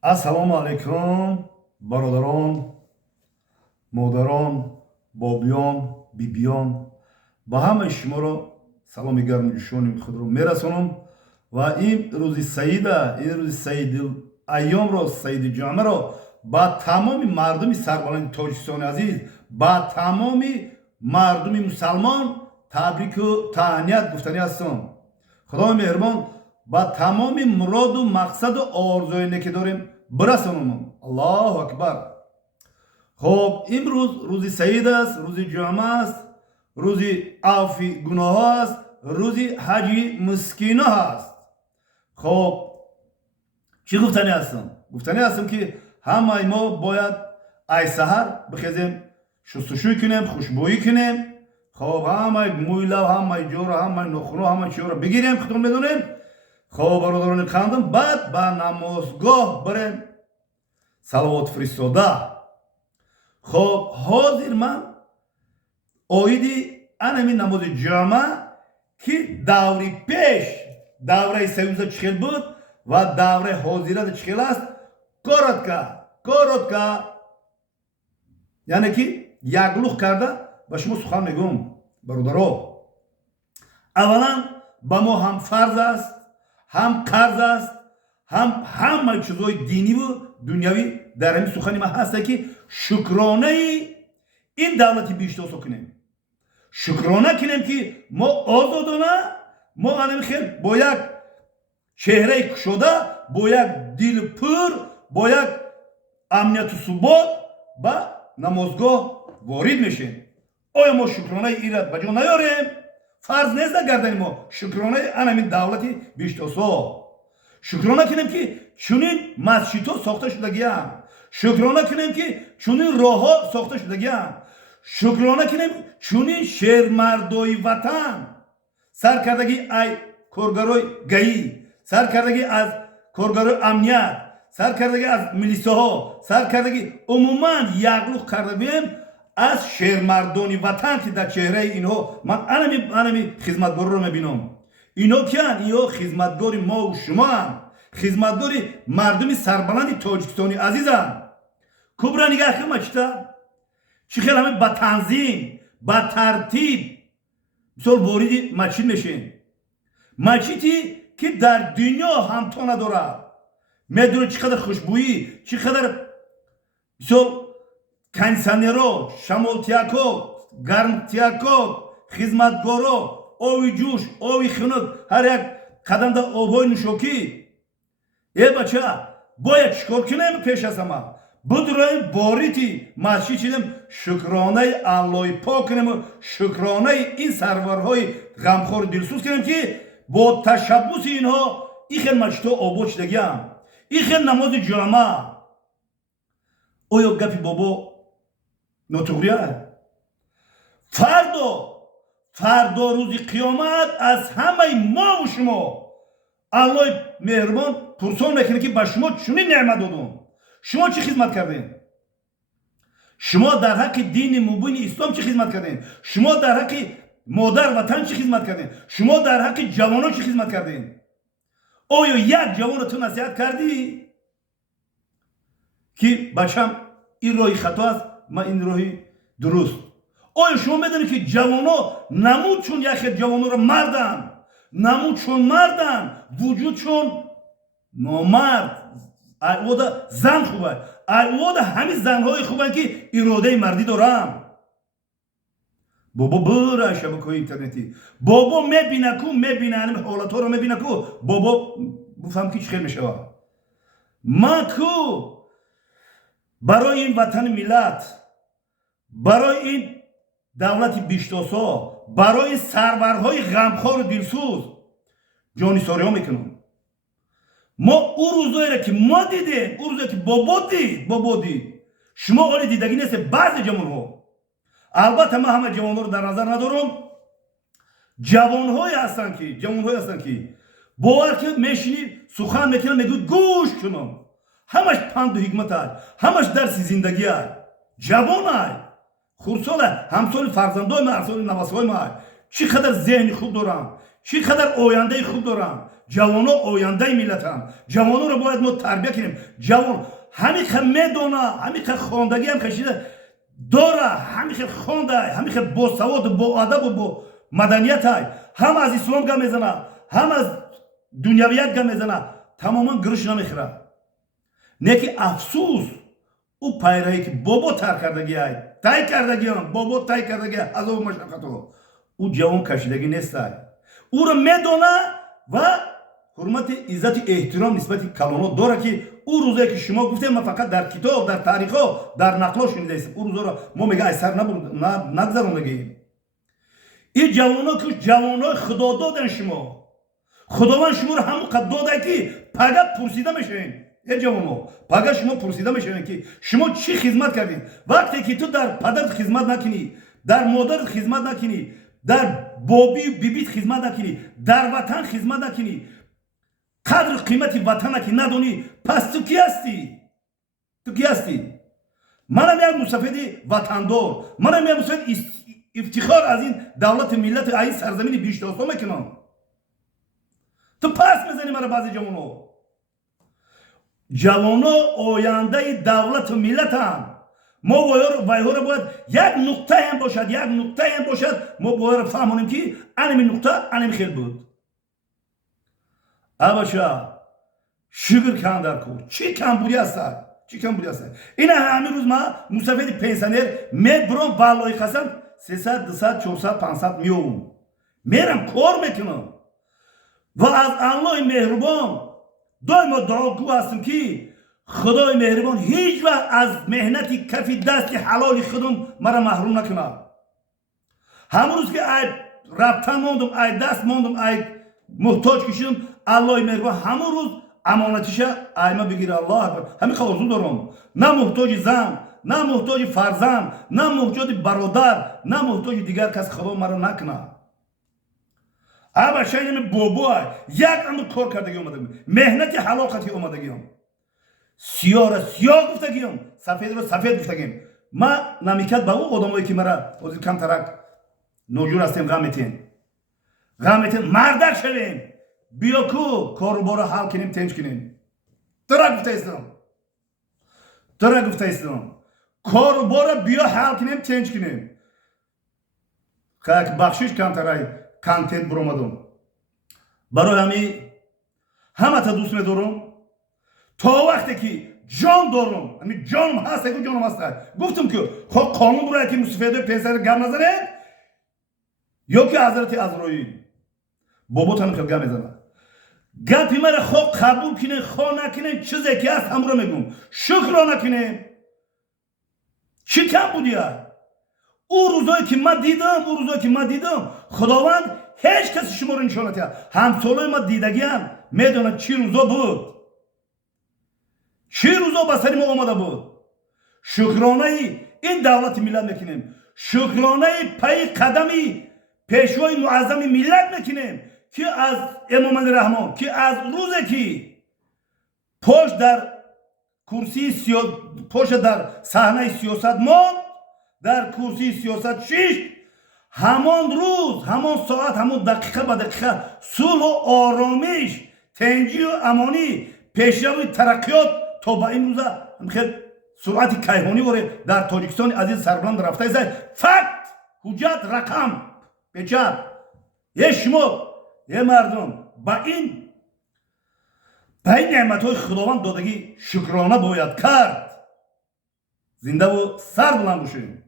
Ассалому алайкум, бародарон, модарон, бобиён, бибиён. Ба ҳамаи шуморо саломи гарму ҷӯшони худро мерасонам ва ин рӯзи саида, ин рӯзи саидил айёмро, саиди ҷомаро ба тамоми мардуми сарбаланди тоҷикистони азиз, ба тамоми мардуми мусалмон табрику таҳният гуфтанӣ ҳастам. Худои меҳрубон ба тамоми муроду мақсаду орзуоне ки дорем бирасонам. Аллоҳу акбар. хоб имрӯз рӯзи саид аст, рӯзи ҷума аст, рӯзи афви гуноҳҳо аст, рӯзи ҳаҷи мискино аст. хоб чӣ гуфтанӣ ҳастам? Гуфтанӣ ҳастам ки ҳамаи мо бояд ай саҳар бихезем, шустушӯй кунем, хушбӯӣ кунем. хоб ҳамаи мӯйлав, ҳамаи ҷоро, ҳамаи нохунҳо, ҳамаи чиёро бигирем, худтон медонем. хоб бародарони қандам, баъд ба намозгоҳ барем саловот фиристода. хоб ҳозир ман оиди анами намози ҷума ки даври пеш, давраи союза чӣ хел буд ва давраи ҳозирада чӣ хел аст, коротка яъне ки яглух карда ба шумо сухан мегӯм. бародаро, аввалан ба мо ҳам фарз аст, ҳам қарз аст, ҳам ҳамаи чизҳои диниву дунявӣ дар ҳамин сухани ман ҳаста ки шукронаи ин давлати биштосо кунем. шукрона кунем ки мо озодона, мо анами хел бо як чеҳраи кушода, бо як дили пур, бо як амнияту субот ба намозгоҳ ворид мешем. оя мо шукронаи инро ба ҷо наёрем? фарз нест гардани мо шукронаи анами давлати биштосо. шукрона кунем ки чунин масҷидҳо сохта шудагианд. шукрона кунем ки чунин роҳҳо сохта шудагианд. шукрона кунем чунин шермардои ватан сар кардагӣ ай коргарои гаӣ, сар кардагӣ аз коргарои амният, сар кардагӣ аз милисаҳо, сар кардагӣ умуман яглух карда бием аз шермардони ватан ки дар чеҳраи инҳо ман анами хизматгориро мебинам. инҳо киянд? инҳо хизматгори мову шумоанд, хизматгори мардуми сарбаланди тоҷикистони азизанд. кӯбра нигаҳ кун мачита чӣ хел ҳама ба танзим, ба тартиб мисол вориди масҷид мешем. масҷиди ки дар дунё ҳамто надорад. медони чӣ қадар хушбӯӣ, чӣ қадар мисол кондитсионерҳо, шамолтиякҳо, гармтиякҳо, хизматгоро, ови ҷӯш, ови хунук, ҳар як қадамда обҳои нӯшокӣ. бача, бояд чӣ кор кунем? пеш аз ҳама бидуроем ворити масҷид шидем, шукронаи аллои пок кунем, шукронаи ин сарварҳои ғамхори дилсӯз кунем ки бо ташаббуси инҳо ин хел масҷидҳо обод шудагианд, ин хел намози ҷума. оё гапи бобо нотуғри аст? фардо рӯзи қиёмат аз ҳамаи мову шумо аллои меҳрубон пурсон мекунад ки ба шумо чунин неъмат додам. шумо чӣ хизмат кардем? шумо дар ҳаққи дини мубини ислом чӣ хизмат кардем? шумо дар ҳаққи модар ватан чӣ хизмат кардем? шумо дар ҳаққи ҷавонон чӣ хизмат кардем? оё як ҷавонро ту насиҳат кардӣ ки бачам ин роҳи хато аст, ман ин роҳи дуруст? оё шумо медонед ки ҷавоно намуд чун як хел ҷавоноро марданд, намуд чун марданд, вуҷуд чун номард. айода зан хубай, айода ҳамин занҳои хубанд ки иродаи мардӣ доранд. бобо бира шабакаҳои интернетӣ, бобо мебинаку, мебина ҳамин ҳолатҳоро мебинаку, бобо буфам ки чӣ хел мешавад. ман ку барои ин ватани миллат, барои ин давлати биштосо, барои сарварҳои ғамхору дилсӯз ҷонисориҳо мекунам. мо ӯ рӯзоеро ки мо дидем, ӯ рӯзое ки бобо дид, шумо оли дидагӣ нестед. баъзе ҷавонҳо, албатта ман ҳама ҷавонҳоро дар назар надорам, ҷавонҳое ҳастанд ки бовар ки мешинӣ сухан мекунам, мегӯ гӯш кунам, ҳамаш панду ҳикмат аст, ҳамаш дарси зиндагӣ аст. ҷавон аст, хурдсол аст, ҳамсоли фарзандои ман, ҳамсоли навасҳои ман аст. чӣ қадар зеҳни хуб доранд, чӣ қадар ояндаи хуб доранд. جوانو آینده ملتن. جوانو رو باید ما تربیت کنیم. جوان همین که میدونه، همین که خواندگی هم کشیده داره، همین که خونده، همین که با سواد، با ادب و با مدنیت های، هم از اسلام گام میزنه، هم از دنیویت گام میزنه، تماما گرش نمیخوره. نه که افسوس او پیرایی که بابا تر کردگی های، تای کردگی هم، بابا تای کردگی از او مشقت او جوان کشیدگی نیست. او رو میدونه و حرمت عزت احترام نسبت کلانات داره که او روزایی که شما گفتید ما فقط در کتاب، در تاریخ ها، در نقل ها شنیده ایم. او روزا رو ما میگه اثر نگذرونگی. این جوانان که جوانای خدا دادن شما، خداوند شما رو همون قد داده که پگه پرسیده میشین. یه جوانو پگه شما پرسیده میشین که شما چی خدمت کردین. وقتی که تو در پدرت خدمت نکنی، در مادرت خدمت نکنی، در بابی بیبیت خدمت نکنی، در وطن خدمت نکنی، قدر قیمت وطن که ندونی، پس تو کی هستی؟ تو کی هستی؟ منم یک مستفید وطندار، منم یک مستفید افتخار از این دولت ملت این سرزمین بیشتاسا میکنم. تو پس میزنی مرا بعضی جوانو آینده دولت و ملت هم. ما وایها رو باید یک نقطه هم باشد، یک نقطه هم باشد ما باید فهمونیم که انمی نقطه انمی خیل بود. اباشا شگر کم در کن. چی کم بودی هست؟ چی کم بودی هست؟ این همین روز ما مستفید پنسانر میبرم بالای خواستم 300 200 400 500 میلیون میرم کار میکنم و از الله مهربان دائما دعاگو هستم که خدای مهربان هیچ وقت از مهنتی کفی دست حلال خودم مرا محروم نکنه. همون روز که ای رفتن موندم، ای دست موندم، ای محتاج کشیدم، الله مهربان همون روز امانتیشه ایما بگیره. الله اکبر. همین خوازو دارم، نه محتاج زن، نه محتاج فرزند، نه محتاج برادر، نه محتاج دیگر کس خدا مرا نکنه. اما شاید بابا یک امر کار کردگی اومده، مهنت حلاقتی اومدگی هم، سیاه را سیاه گفتگی هم، سفید را سفید گفتگی هم. ما نمیکرد با او آدمایی که مرا از کم ترک نوجور هستیم غمتین مردک شویم، بیا کو کاروبار حل کنیم، تنج کنیم. ترک گفته ایستم کاروبار بیا حل کنیم، تنج کنیم. که بخشش کم ترک کانتنت برآمدم برای همه تا دوست می‌دارم تا وقتی که جان دارم، همین جانم هست که جانم هست. گفتم که قانون برای که مستفیده پسر گم نزنه یا که حضرت عزرائیل بابا تنم خیلی گم میزنه. گپی مرا خواه قبول کنه، خواه نکنه، چیزی که هست همراه میگم، شکر نکنه. چی کم بودی ها؟ او روزایی که من دیدم خداوند هیچ کسی شما رو نشان نداد. همسالای ما دیدگی هم میدونن چی روزا بود، چی روزا به سر ما آمده بود. شکرانه این دولت ملت میکنیم، شکرانه پای قدمی پیشوای معظم ملت میکنیم که از امام علی رحمان که از روزی که پشت در کرسی پشت در صحنه سیاست ما در کرسی سیاست شش، همان روز، همان ساعت، همان دقیقه به دقیقه صلح و آرامش، تنجی و امانی، پیشروی ترقیات تا به این روز خیلی سرعت کیهانی واره در تاجیکستان عزیز سربلند رفته است. فقط حجت رقم بچر یه شما یه مردم با این نعمت های خداوند دادگی شکرانه باید کرد. زنده و سر بلند باشیم.